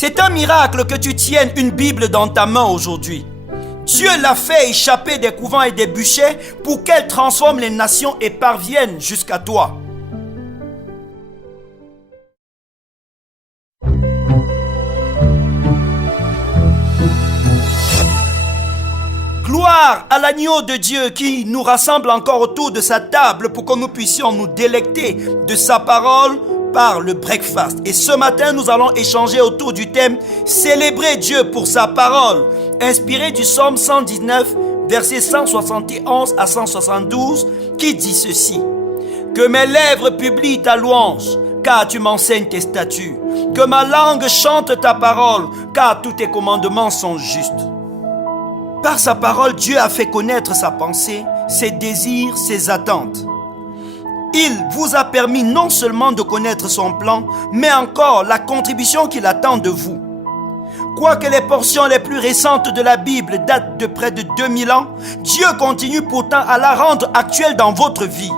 C'est un miracle que tu tiennes une Bible dans ta main aujourd'hui. Dieu l'a fait échapper des couvents et des bûchers pour qu'elle transforme les nations et parvienne jusqu'à toi. Gloire à l'agneau de Dieu qui nous rassemble encore autour de sa table pour que nous puissions nous délecter de sa parole par le breakfast. Et ce matin, nous allons échanger autour du thème « Célébrer Dieu pour sa parole » inspiré du psaume 119, versets 171 à 172 qui dit ceci. « Que mes lèvres publient ta louange, car tu m'enseignes tes statuts. Que ma langue chante ta parole, car tous tes commandements sont justes. » Par sa parole, Dieu a fait connaître sa pensée, ses désirs, ses attentes. Il vous a permis non seulement de connaître son plan, mais encore la contribution qu'il attend de vous. Quoique les portions les plus récentes de la Bible datent de près de 2000 ans, Dieu continue pourtant à la rendre actuelle dans votre vie.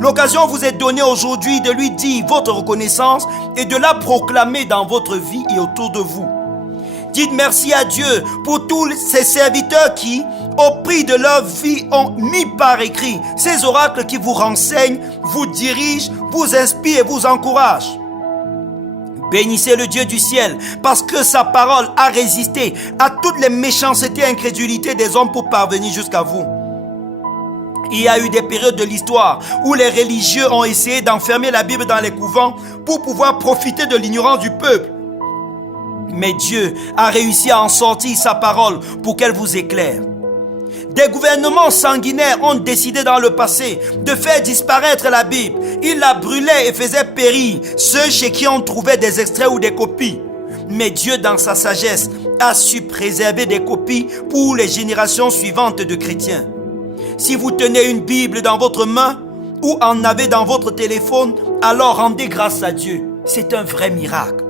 L'occasion vous est donnée aujourd'hui de lui dire votre reconnaissance et de la proclamer dans votre vie et autour de vous. Dites merci à Dieu pour tous ces serviteurs qui, au prix de leur vie, ont mis par écrit ces oracles qui vous renseignent, vous dirigent, vous inspirent et vous encouragent. Bénissez le Dieu du ciel parce que sa parole a résisté à toutes les méchancetés et incrédulités des hommes pour parvenir jusqu'à vous. Il y a eu des périodes de l'histoire où les religieux ont essayé d'enfermer la Bible dans les couvents pour pouvoir profiter de l'ignorance du peuple. Mais Dieu a réussi à en sortir sa parole pour qu'elle vous éclaire. Des gouvernements sanguinaires ont décidé dans le passé de faire disparaître la Bible. Ils la brûlaient et faisaient périr ceux chez qui on trouvait des extraits ou des copies. Mais Dieu, dans sa sagesse, a su préserver des copies pour les générations suivantes de chrétiens. Si vous tenez une Bible dans votre main ou en avez dans votre téléphone, alors rendez grâce à Dieu. C'est un vrai miracle.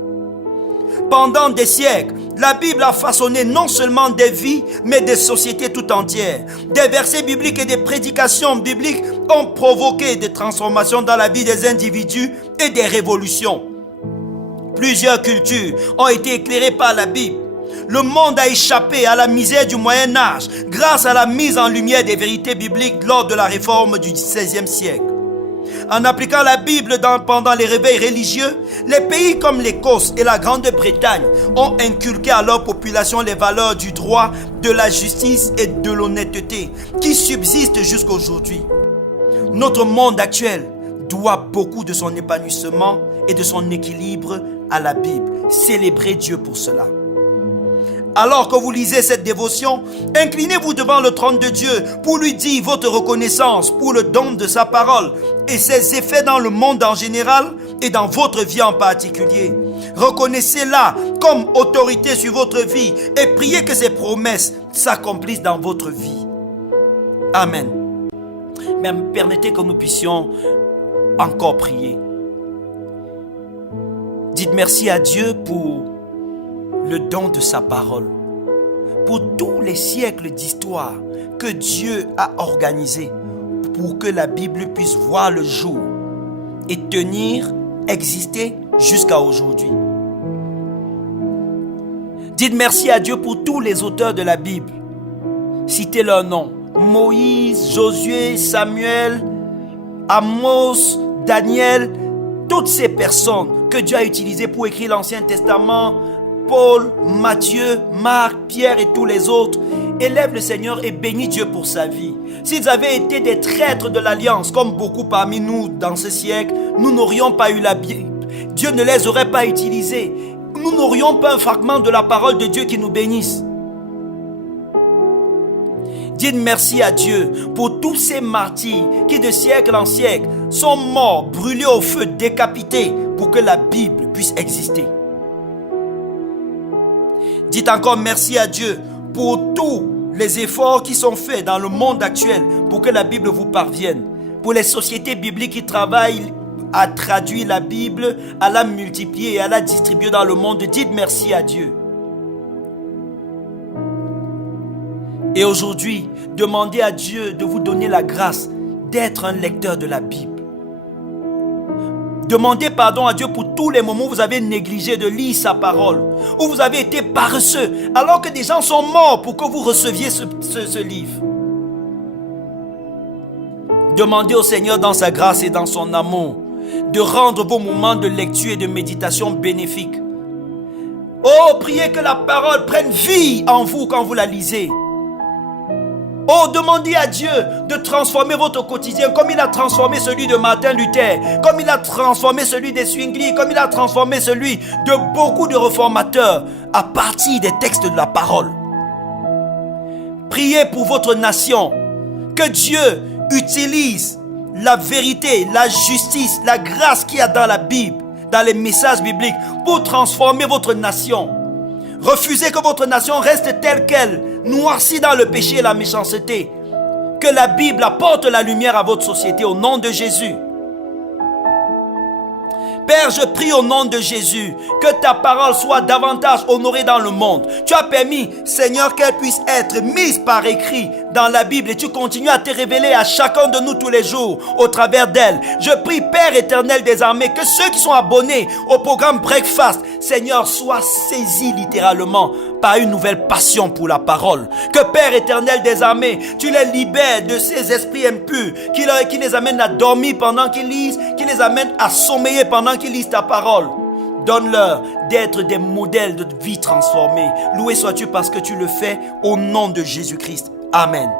Pendant des siècles, la Bible a façonné non seulement des vies, mais des sociétés tout entières. Des versets bibliques et des prédications bibliques ont provoqué des transformations dans la vie des individus et des révolutions. Plusieurs cultures ont été éclairées par la Bible. Le monde a échappé à la misère du Moyen-Âge grâce à la mise en lumière des vérités bibliques lors de la réforme du XVIe siècle. En appliquant la Bible pendant les réveils religieux, les pays comme l'Écosse et la Grande-Bretagne ont inculqué à leur population les valeurs du droit, de la justice et de l'honnêteté qui subsistent jusqu'à aujourd'hui. Notre monde actuel doit beaucoup de son épanouissement et de son équilibre à la Bible. Célébrez Dieu pour cela. Alors que vous lisez cette dévotion, inclinez-vous devant le trône de Dieu pour lui dire votre reconnaissance pour le don de sa parole et ses effets dans le monde en général et dans votre vie en particulier. Reconnaissez-la comme autorité sur votre vie et priez que ses promesses s'accomplissent dans votre vie. Amen. Mais permettez que nous puissions encore prier. Dites merci à Dieu pour le don de sa parole, pour tous les siècles d'histoire que Dieu a organisé pour que la Bible puisse voir le jour et exister jusqu'à aujourd'hui. Dites merci à Dieu pour tous les auteurs de la Bible. Citez leurs noms: Moïse, Josué, Samuel, Amos, Daniel, toutes ces personnes que Dieu a utilisées pour écrire l'Ancien Testament. Paul, Matthieu, Marc, Pierre et tous les autres. Élève le Seigneur et bénis Dieu pour sa vie. S'ils avaient été des traîtres de l'alliance, comme beaucoup parmi nous dans ce siècle, nous n'aurions pas eu la Bible. Dieu ne les aurait pas utilisés. Nous n'aurions pas un fragment de la parole de Dieu qui nous bénisse. Dites merci à Dieu pour tous ces martyrs qui de siècle en siècle sont morts, brûlés au feu, décapités pour que la Bible puisse exister. Dites encore merci à Dieu pour tous les efforts qui sont faits dans le monde actuel pour que la Bible vous parvienne. Pour les sociétés bibliques qui travaillent à traduire la Bible, à la multiplier et à la distribuer dans le monde, dites merci à Dieu. Et aujourd'hui, demandez à Dieu de vous donner la grâce d'être un lecteur de la Bible. Demandez pardon à Dieu pour tous les moments où vous avez négligé de lire sa parole, où vous avez été paresseux, alors que des gens sont morts pour que vous receviez ce livre. Demandez au Seigneur dans sa grâce et dans son amour de rendre vos moments de lecture et de méditation bénéfiques. Oh, priez que la parole prenne vie en vous quand vous la lisez. Oh, demandez à Dieu de transformer votre quotidien comme il a transformé celui de Martin Luther, comme il a transformé celui des Zwingli, comme il a transformé celui de beaucoup de réformateurs à partir des textes de la parole. Priez pour votre nation, que Dieu utilise la vérité, la justice, la grâce qu'il y a dans la Bible, dans les messages bibliques pour transformer votre nation. Refusez que votre nation reste telle qu'elle, noircie dans le péché et la méchanceté. Que la Bible apporte la lumière à votre société au nom de Jésus. Père, je prie au nom de Jésus que ta parole soit davantage honorée dans le monde. Tu as permis, Seigneur, qu'elle puisse être mise par écrit dans la Bible et tu continues à te révéler à chacun de nous tous les jours au travers d'elle. Je prie, Père éternel des armées, que ceux qui sont abonnés au programme Breakfast, Seigneur, soient saisis littéralement par une nouvelle passion pour la parole. Que Père éternel des armées, tu les libères de ces esprits impurs qui les amènent à dormir pendant qu'ils lisent, qui les amènent à sommeiller pendant qu'ils lisent ta parole. Donne-leur d'être des modèles de vie transformée. Loué sois-tu parce que tu le fais au nom de Jésus-Christ. Amen.